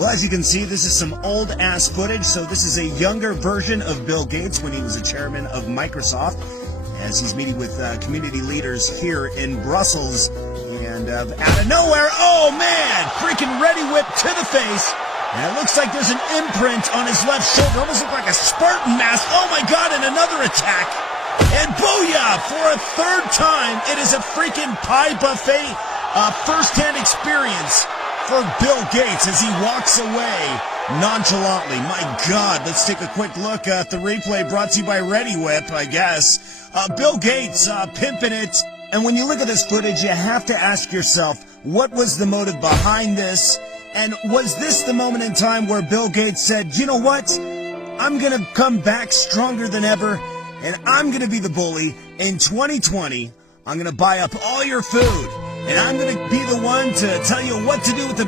Well, as you can see, this is some old-ass footage. So this is a younger version of Bill Gates when he was a chairman of Microsoft, as he's meeting with community leaders here in Brussels. And out of nowhere, oh man, freaking ready whip to the face. And it looks like there's an imprint on his left shoulder. Almost look like a Spartan mask. Oh my God, and another attack. And booyah! For a third time, it is a freaking pie buffet first-hand experience for Bill Gates as he walks away nonchalantly. My God, let's take a quick look at the replay brought to you by Ready Whip, I guess. Bill Gates pimping it. And when you look at this footage, you have to ask yourself, what was the motive behind this? And was this the moment in time where Bill Gates said, you know what? I'm going to come back stronger than ever, and I'm going to be the bully. In 2020, I'm going to buy up all your food, and I'm going to be the one to tell you what to do with the